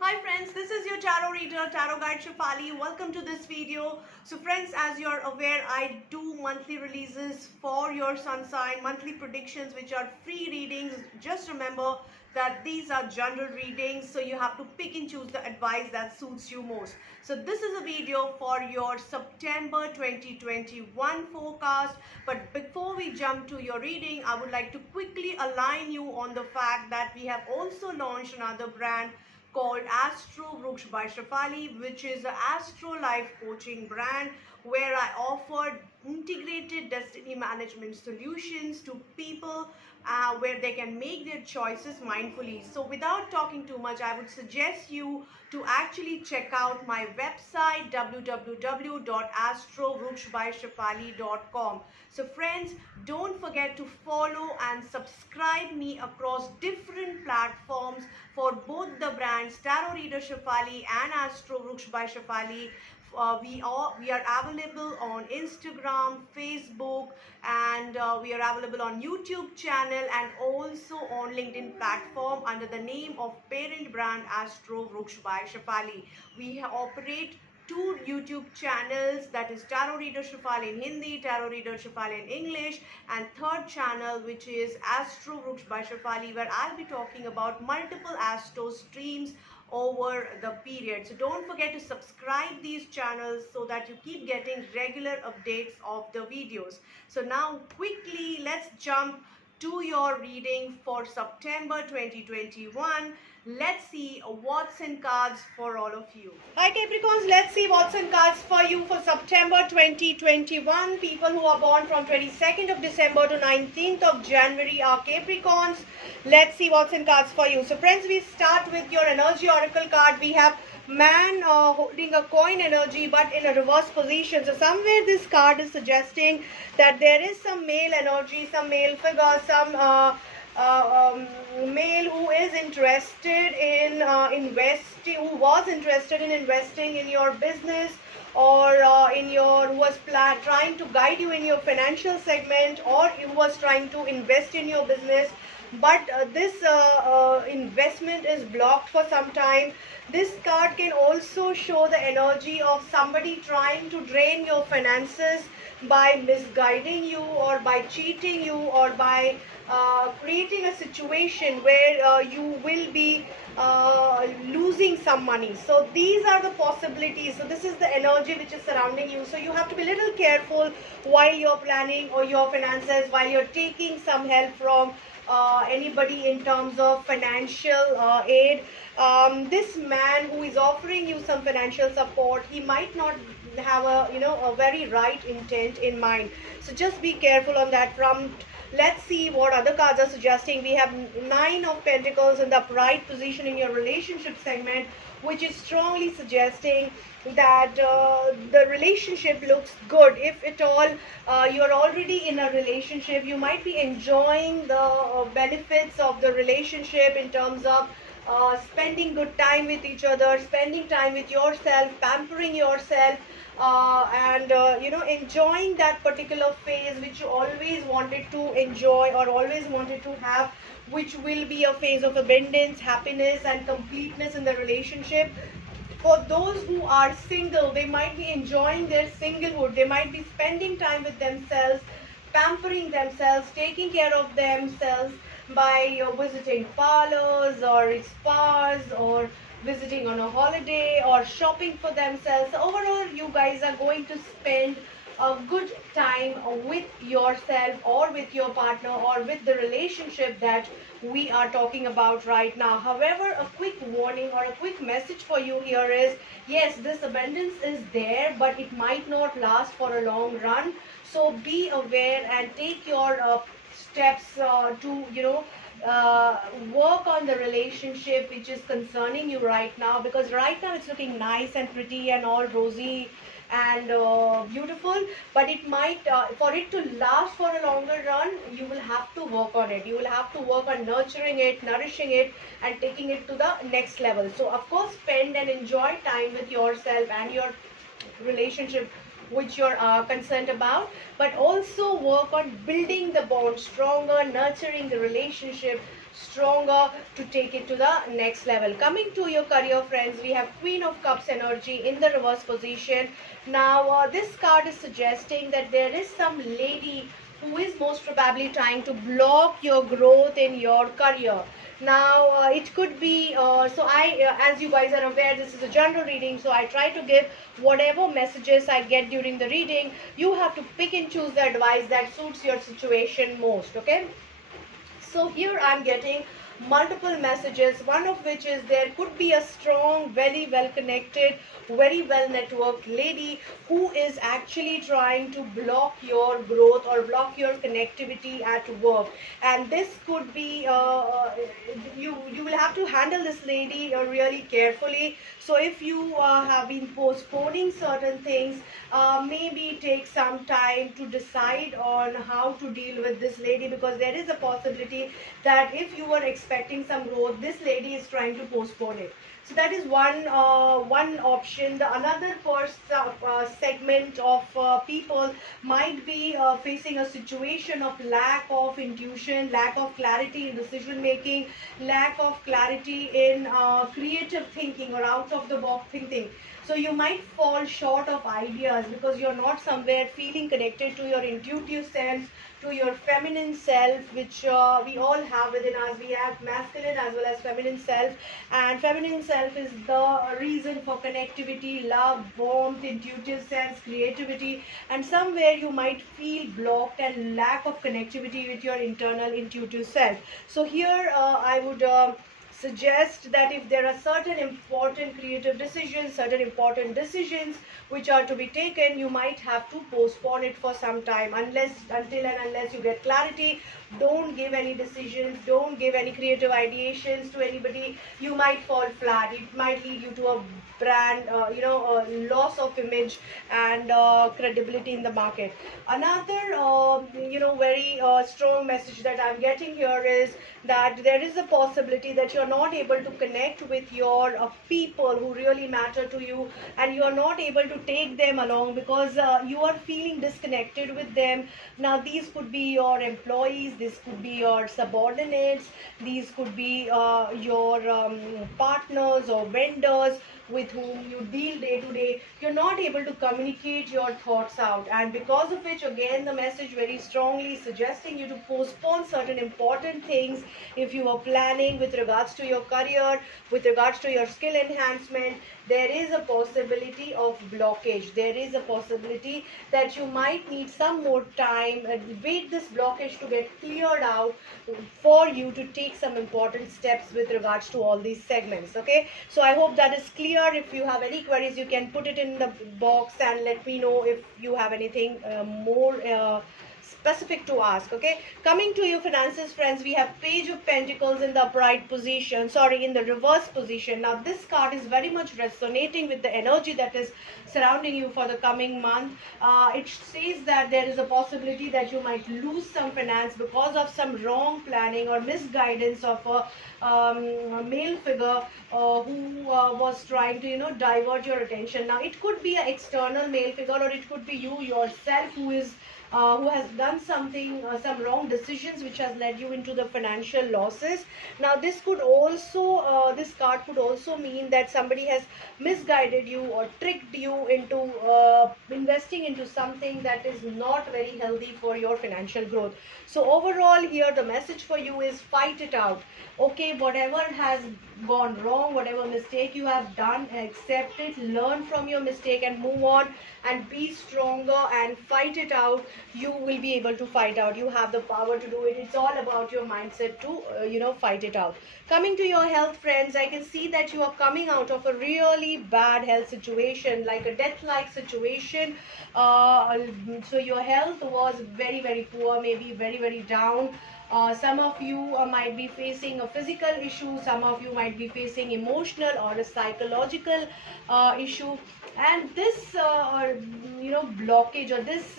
Hi friends, this is your tarot reader, tarot guide Shefali. Welcome to this video. So friends, as you're aware, I do monthly releases for your sun sign, monthly predictions which are free readings. Just remember that these are general readings, so you have to pick and choose the advice that suits you most. So this is a video for your September 2021 forecast. But before we jump to your reading, I would like to quickly align you on the fact that we have also launched another brand called Astro Vruksh by Shefali, which is an Astro Life coaching brand where I offer integrated destiny management solutions to people where they can make their choices mindfully. So without talking too much, I would suggest you to actually check out my website www.astrovrukhshbyshefali.com. So friends, don't forget to follow and subscribe me across different platforms for both the brands Tarot Reader Shefali and Astro Vruksh by Shefali. We are available on Instagram, Facebook, and we are available on YouTube channel and also on LinkedIn platform under the name of parent brand Astro Vruksh by Shefali. We operate two YouTube channels, that is Tarot Reader Shefali in Hindi, Tarot Reader Shefali in English, and third channel which is Astro Vruksh by Shefali, where I'll be talking about multiple Astro streams over the period. So don't forget to subscribe these channels so that you keep getting regular updates of the videos. So now quickly let's jump to your reading for September 2021. Let's see what's in cards for all of you. Hi Capricorns, let's see what's in cards for you for September 2021. People who are born from 22nd of December to 19th of January are Capricorns. Let's see what's in cards for you. So friends, we start with your energy oracle card. We have man holding a coin energy but in a reverse position. So somewhere this card is suggesting that there is some male energy, some male figure, some male who is interested in investing, who was interested in investing in your business, or who was trying to guide you in your financial segment, or who was trying to invest in your business, but this investment is blocked for some time. This card can also show the energy of somebody trying to drain your finances by misguiding you or by cheating you or by creating a situation where you will be losing some money. So these are the possibilities. So this is the energy which is surrounding you. So you have to be a little careful while you're planning or your finances, while you're taking some help from anybody in terms of financial aid. This man who is offering you some financial support, he might not have a very right intent in mind. So just be careful on that front. Let's see what other cards are suggesting. We have Nine of Pentacles in the upright position in your relationship segment, which is strongly suggesting that the relationship looks good. If at all you're already in a relationship, you might be enjoying the benefits of the relationship in terms of spending good time with each other, spending time with yourself, pampering yourself, and enjoying that particular phase which you always wanted to enjoy or always wanted to have, which will be a phase of abundance, happiness, and completeness in the relationship. For those who are single, they might be enjoying their singlehood. They might be spending time with themselves, pampering themselves, taking care of themselves by visiting parlors or spas or visiting on a holiday or shopping for themselves. So overall, you guys are going to spend a good time with yourself or with your partner or with the relationship that we are talking about right now. However, a quick warning or a quick message for you here is, yes, this abundance is there, but it might not last for a long run. So be aware and take your steps to work on the relationship which is concerning you right now, because right now it's looking nice and pretty and all rosy and beautiful, but it might for it to last for a longer run, you will have to work on it. You will have to work on nurturing it, nourishing it, and taking it to the next level. So of course, spend and enjoy time with yourself and your relationship which you're concerned about, but also work on building the bond stronger, nurturing the relationship stronger to take it to the next level. Coming to your career, friends, we have Queen of Cups energy in the reverse position. Now this card is suggesting that there is some lady who is most probably trying to block your growth in your career. Now it could be so as you guys are aware, this is a general reading, so I try to give whatever messages I get during the reading. You have to pick and choose the advice that suits your situation most. Okay, so here I'm getting multiple messages, one of which is there could be a strong, very well connected, very well networked lady who is actually trying to block your growth or block your connectivity at work. And this could be you will have to handle this lady really carefully. So if you have been postponing certain things, maybe take some time to decide on how to deal with this lady, because there is a possibility that if you were expecting some growth, this lady is trying to postpone it. So that is one option. The another first segment of people might be facing a situation of lack of intuition, lack of clarity in decision making, lack of clarity in creative thinking or out of the box thinking. So you might fall short of ideas because you're not somewhere feeling connected to your intuitive sense, to your feminine self, which we all have within us. We have masculine as well as feminine self, and feminine self is the reason for connectivity, love, warmth, intuitive sense, creativity, and somewhere you might feel blocked and lack of connectivity with your internal intuitive self. So here I would suggest that if there are certain important creative decisions, certain important decisions which are to be taken, you might have to postpone it for some time, unless you get clarity. Don't give any decisions, don't give any creative ideations to anybody. You might fall flat. It might lead you to a brand loss of image and credibility in the market. Another very strong message that I'm getting here is that there is a possibility that you're not able to connect with your people who really matter to you, and you are not able to take them along because you are feeling disconnected with them. Now these could be your employees, this could be your subordinates, these could be your partners or vendors with whom you deal day to day. You're not able to communicate your thoughts out, and because of which, again, the message very strongly suggesting you to postpone certain important things. If you are planning with regards to your career, with regards to your skill enhancement, there is a possibility of blockage. There is a possibility that you might need some more time and wait this blockage to get cleared out for you to take some important steps with regards to all these segments. Okay, so I hope that is clear. If you have any queries, you can put it in the box and let me know if you have anything more specific to ask. Okay, coming to your finances, friends, we have Page of Pentacles in the upright position, sorry, in the reverse position. Now this card is very much resonating with the energy that is surrounding you for the coming month. It says that there is a possibility that you might lose some finance because of some wrong planning or misguidance of a male figure who was trying to divert your attention. Now it could be an external male figure, or it could be you yourself who has done something, some wrong decisions which has led you into the financial losses. Now this could also, this card could also mean that somebody has misguided you or tricked you into investing into something that is not very healthy for your financial growth. So overall here the message for you is fight it out. Okay, whatever has gone wrong, whatever mistake you have done, accept it, learn from your mistake and move on, and be stronger and fight it out. You will be able to fight out. You have the power to do it. It's all about your mindset to fight it out. Coming to your health, friends, I can see that you are coming out of a really bad health situation, like a death-like situation. So your health was very, very poor, maybe very, very down. Some of you might be facing a physical issue, some of you might be facing emotional or a psychological issue, and this blockage, or this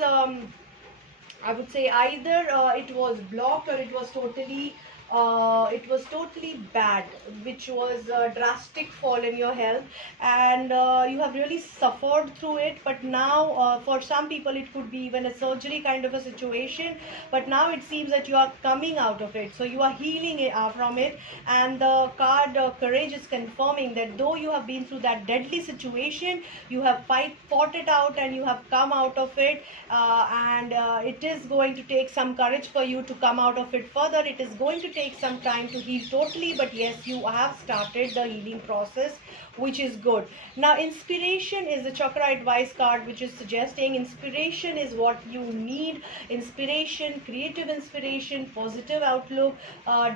I would say either it was blocked or it was totally it was totally bad, which was a drastic fall in your health, and you have really suffered through it. But now, for some people, it could be even a surgery kind of a situation. But now it seems that you are coming out of it, so you are healing from it. And the card Courage is confirming that though you have been through that deadly situation, you have fought it out and you have come out of it. And it is going to take some courage for you to come out of it further. It is going to take some time to heal totally, but yes, you have started the healing process, which is good. Now, inspiration is the chakra advice card, which is suggesting inspiration is what you need. Inspiration, creative inspiration, positive outlook,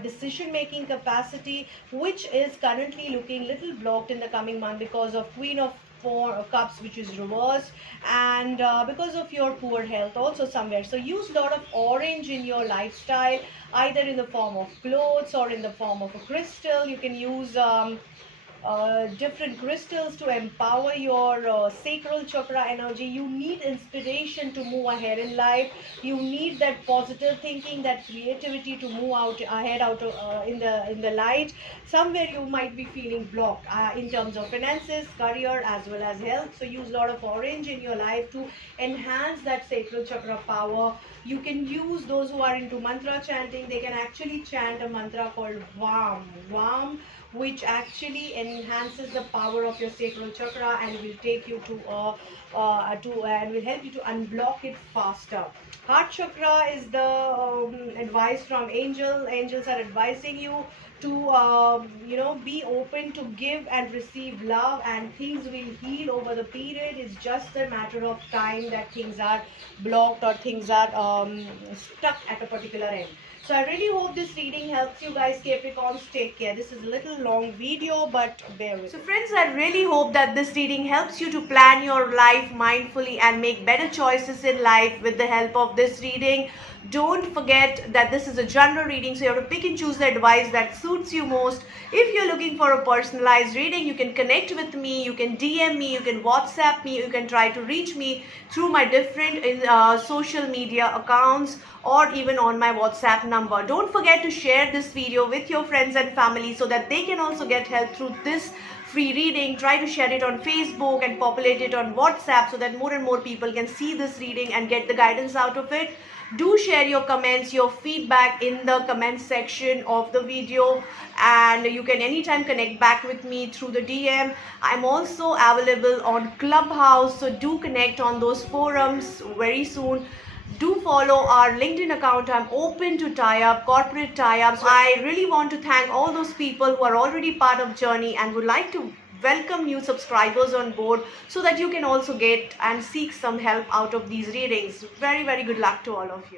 decision making capacity, which is currently looking little blocked in the coming month because of Queen of Four Cups, which is reversed, and because of your poor health also somewhere. So use a lot of orange in your lifestyle, either in the form of clothes or in the form of a crystal. You can use different crystals to empower your sacral chakra energy. You need inspiration to move ahead in life. You need that positive thinking, that creativity to move out ahead out of, in the light. Somewhere you might be feeling blocked in terms of finances, career, as well as health. So use a lot of orange in your life to enhance that sacral chakra power. You can use, those who are into mantra chanting, they can actually chant a mantra called Vam, which actually enhances the power of your sacral chakra and will take you to and will help you to unblock it faster. Heart chakra is the advice from angel. Angels are advising you to be open to give and receive love, and things will heal over the period. It's just a matter of time that things are blocked or things are stuck at a particular end. So I really hope this reading helps you guys, Capricorns. Take care. This is a little long video, but bear with it. So friends, I really hope that this reading helps you to plan your life mindfully and make better choices in life with the help of this reading. Don't forget that this is a general reading, so you have to pick and choose the advice that suits you most. If you're looking for a personalized reading, you can connect with me, you can DM me, you can WhatsApp me, you can try to reach me through my different social media accounts or even on my WhatsApp number. Don't forget to share this video with your friends and family so that they can also get help through this free reading. Try to share it on Facebook and populate it on WhatsApp so that more and more people can see this reading and get the guidance out of it. Do share your comments, your feedback in the comment section of the video, and you can anytime connect back with me through the DM. I'm also available on Clubhouse, so do connect on those forums very soon. Do follow our LinkedIn account. I'm open to tie-up, corporate tie-ups. I really want to thank all those people who are already part of Journey and would like to welcome new subscribers on board so that you can also get and seek some help out of these readings. Very, very good luck to all of you.